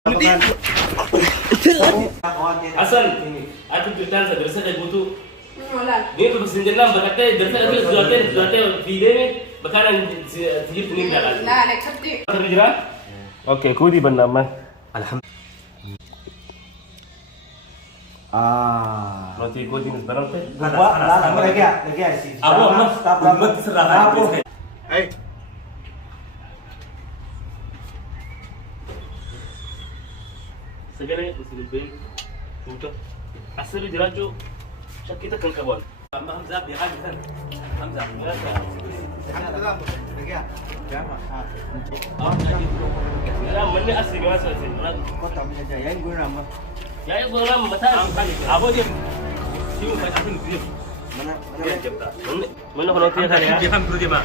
Hasan, aku cerita درسة البوتو. دي بس نجلنا بكتة درسة أدرس زواتين video ini bakalan تجيب تنين dalam. لا لا كتير. Terjira? Oke, kudi bernama. Nanti kudi sebarang teh. lagi sih. Abu mas, umat serah. Hey. Segala usul bin, tutup. Asal jeracu, kita kan kawan. Hamzah biar kan. Hamzah. Ya, mana asli masa sih? Kota menjajain gue nama. Ya, gue nama betul. Abu dia. Siu kan asli dia. Mana Dia jepta. Mana kalau dia kan ya? Dia kan perlu dia mah.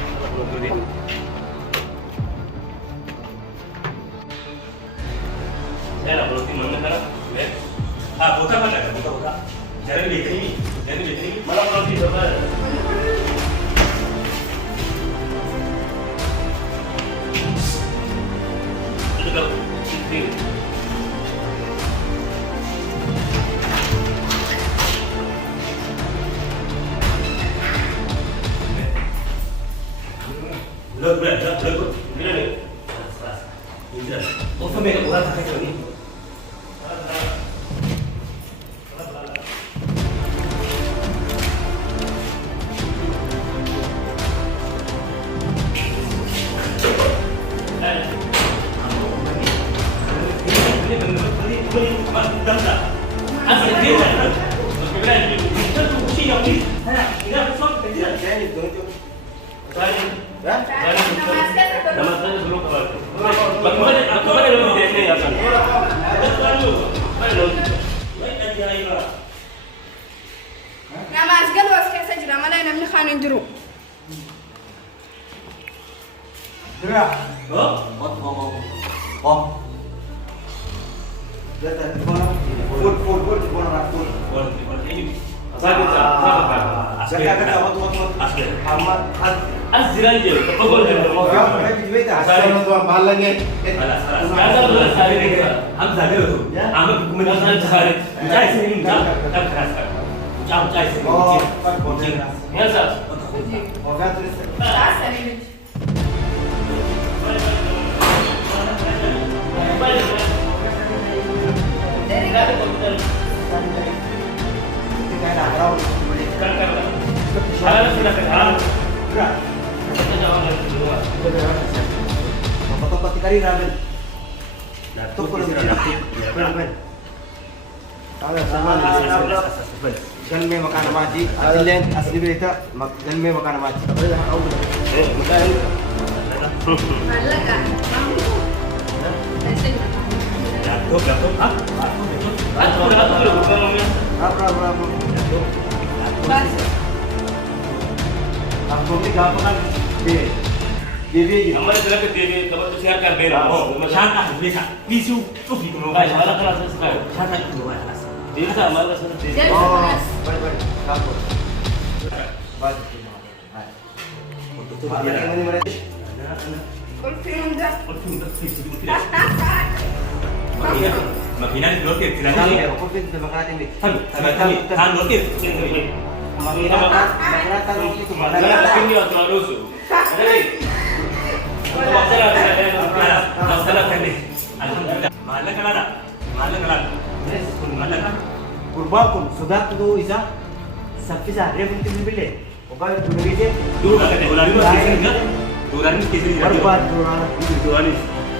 Saya nak perlu mana kan? Buka mana? Buka. Jangan begini. Malah kalau dia coba. Itu kalau ini. Look. Ini nih. Ini. Oh, sampai ke bulan pakai ini. Nama asgal was kayak saya jurang mana yang namanya Khanin Juru. Gerak. Oh. Dah mana? Full mana? Jangan makan mati. Asli berita. Jangan makan mati. Malaga. Aku ni apa kan? Devi. Hamaरे तरह के देवी तब तो शेयर कर दे रहा हूँ। शाखा देखा नीचू तो भी करो भाई हमारा क्लास है इसका। शाखा करो वाला देवी था हमारा क्लास है देवी। Baik. Kamu. Baik. तो dia Mana? Kul film dah. और तुम तक फिर से tidak makina di blokir tidak Kami ini aku pun terima kasih nih. kami kan blokir Makina tahu itu mana? Ini yang terlalu su. Jadi, masalah kan ni alhamdulillah malah kan Kurbakum sudah tu isa sabisa revenue tu bile. Okai tu bile. duran kisah Berbat duran.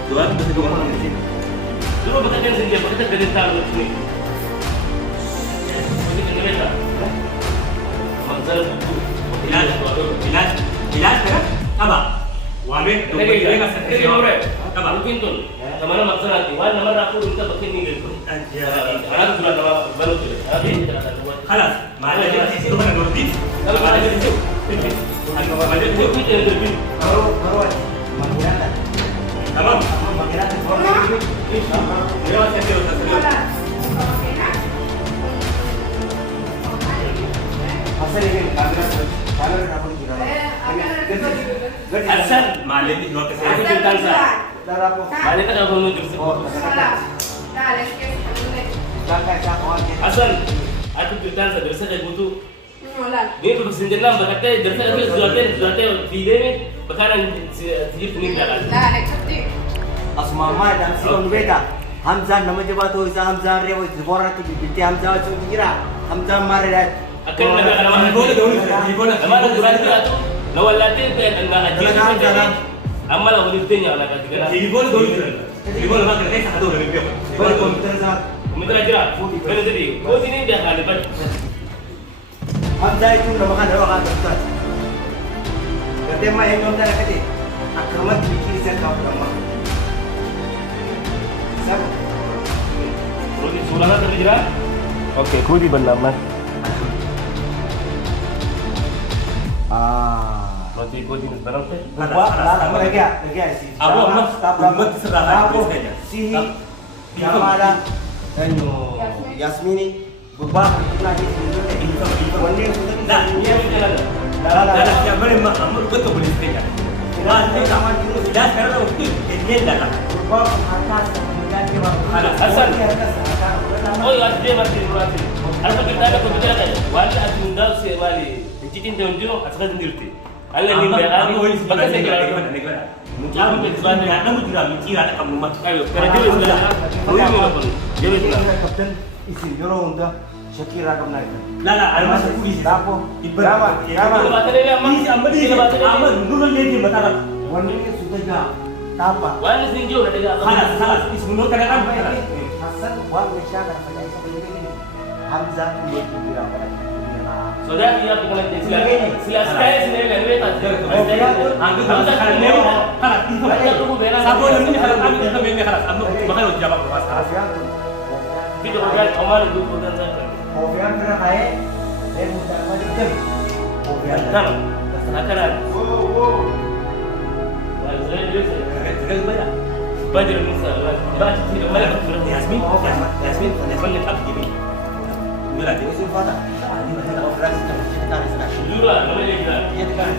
duran tu orang ni dulu bekerja sendiri, bekerja kerja tahu sini. Ini kerja apa? Manzal buku. ilas kan apa wame Ini orang. Mungkin tu. Kemana maksud nanti? Wah, nama aku minta pakai ni gitu. Anak sudah nama baru tu. Tapi tidak ada buat. خلاص malah dia sisi tu kan nurdi Kalau ada itu. Ada itu yang lebih. Baru makina. tamam Makina tu. dia masih ada Asal ini kamera apa tu? asal malah di blok Ini tentang saya. Darah apa? Mana kan abang menunjuk. Oh, Kakak saya kawan dia. Hasan, aku beritahu saja dersa kayak butuh. Nolan. Ini tuh senjata berkata dersa itu sudah video ini bakaran sihir peninggal. Nah, nekati. Asmama dan si orang beda. Hamzah nama jawab tu isa Hamzah rewa zebora tu binti Hamzah tu kira Hamzah mare dah. Akan ada nama Boleh dulu, boleh. nama Quran itu nawal latih dan ajib. Amal aku ditanya anak ketiga. Jadi boleh dulu. Jadi boleh makan kayak satu dari dia. Boleh komputer sah. Mitra aja. Kan tadi. Kau sini dia kan lepas. Hamzah itu nama kan orang kan Ustaz. Kata mak yang nonton kata, akramat dikiri saya kau nama. Sab. Roti sulangan tadi jelas. Oke, kau di bernama. Roti kau di berapa? Apa lagi sih? Abu Ahmad, Ahmad serah Abu Sihi, Kamala, Enyo, Yasmini, Bubak, lagi ini Nah, Ini yang kita lakukan. dah siapa yang Ahmad betul boleh sekali. Wah, ini sama dulu. Dah sekarang waktu ini dah. Bubak atas, mengganti waktu. Hasan. Oh, ya dia masih berarti. Apa kita ada kebetulan kan? Wali atundal si wali. Citin tahun jino asal sendiri. Allah ni berani. Bahkan saya kira negara. mungkin aku bersuara. Ada mujura mikir ada kamu mat. Ayo, kerana dia sudah. Lui mana pun. Dia sudah. Kapten isi joro unda Shakira kamna itu. Lala, ada masa kulis. Dapo. Ibrahim. Kita baca dia aman. Ini ambil dia. Kita baca dia. Aman, dulu dia batara. Wani itu sudah jah. Tapa. Wali sinjo ada dia. Salah. Ismunur kadang Hasan wa mesha kan pada isa begini. Hamzah dia bilang pada dia. Sudah dia pikirkan sila sekali sini kan kita. Anggur kalau neo, kalau sabun ini kalau kami itu memang kalau kamu bakal jawab masalah. Kita bukan Omar itu bukan saya. Kofian kena naik, mudah macam Kofian. Kan? Akaran. Saya dia Tinggal bayar. Bajar Musa. Baca tidak banyak. Yasmin tak gini. Mula dia Musim fata. Ini macam orang cerita di sana. Jujur lah, namanya dia. Dia tekan.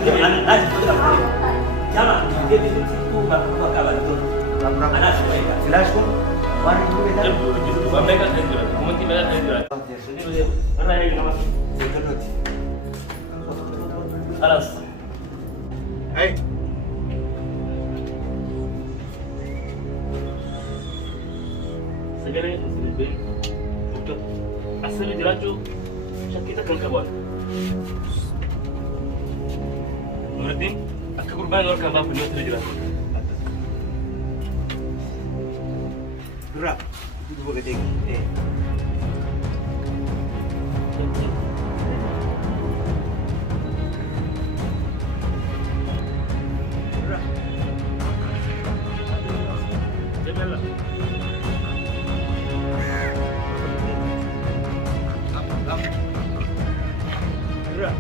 Jangan dia di situ bakal kawan itu. Anak saya. Jelas pun. Mari dulu kita. Mereka sendiri. Mungkin mereka sendiri. Jadi mana yang nama? Alas. Hey. Segala yang lebih untuk asal diraju kita kan kawan. Mengerti? Aku kurban orang kawan punya terjelas. Gerak. Itu dua ketik. Gerak. Janganlah. Gerak.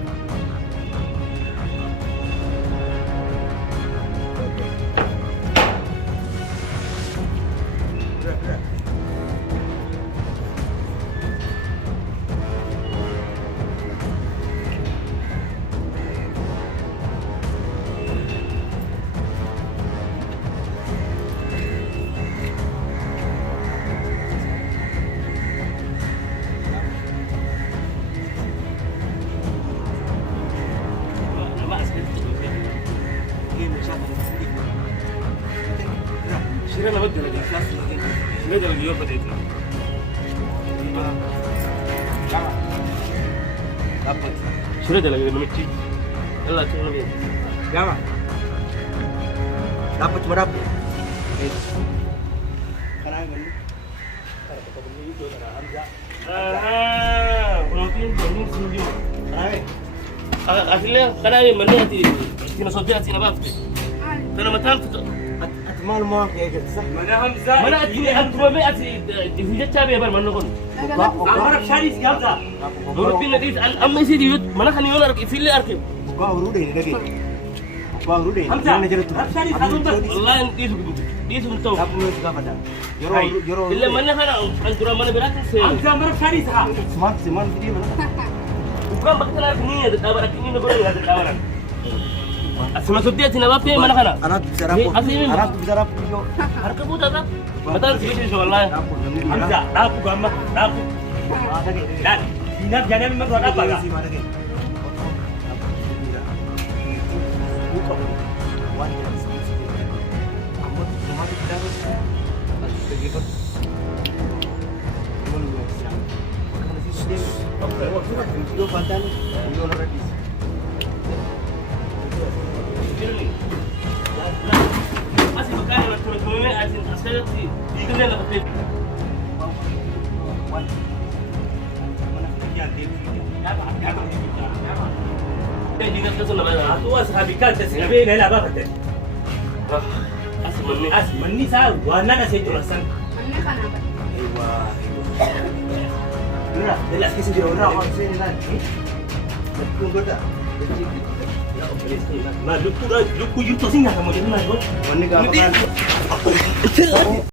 Gerak. Sira na wadda lagi kelas lagi. Sira da lagi yo pada itu. Dapat. Sira da lagi mesti. Allah tu lebih. Jangan. Dapat cuma dapat. Karena ini. Mungkin belum sinju. Karena Akhirnya karena ini mana hati. Kena sobat hati apa? Karena macam tu. Atmal mau kayak gitu sah. Mana Hamzah? Mana hati antu babe hati. Dihujat cabe bar mana kon. Amar Syarif Hamzah. Menurut pindah amma isi diut mana kan yola arki fili arki. Gua urut deh lagi. Gua urut deh. Hamzah. Yang ngejar itu. Syarif Hamzah. Wallahi dia sudah tahu. Aku mau juga pada. Joro. Illa mana kan antura mana berakan se. Hamzah Amar Syarif ha. Seman video mana? Bukan bakal arki ni ada kabar arki ni negara ada kabaran. Asma subdia tina bape mana kana? Anak bisa rapor. Asli ini. Anak bisa rapor yo. Harka buta tak? Betul sih sih wallahi. Rapor demi Hamzah, rapu gamba, rapu. Dan dinap jangan memang buat apa kah? Asli bukan yang turun-turunnya asin asal sih. Dikene lah betul. Dinas ka sunna mana? Aku sahabi kan sesebe na laba kate. Asli manni. As manni sa wana na sa turasan. Mana ka na ba? Ewa. Mira, delas kasi di ora ako sa nila. Kung goda. Ma luku yurto singa kamu jadi mana? Mani ka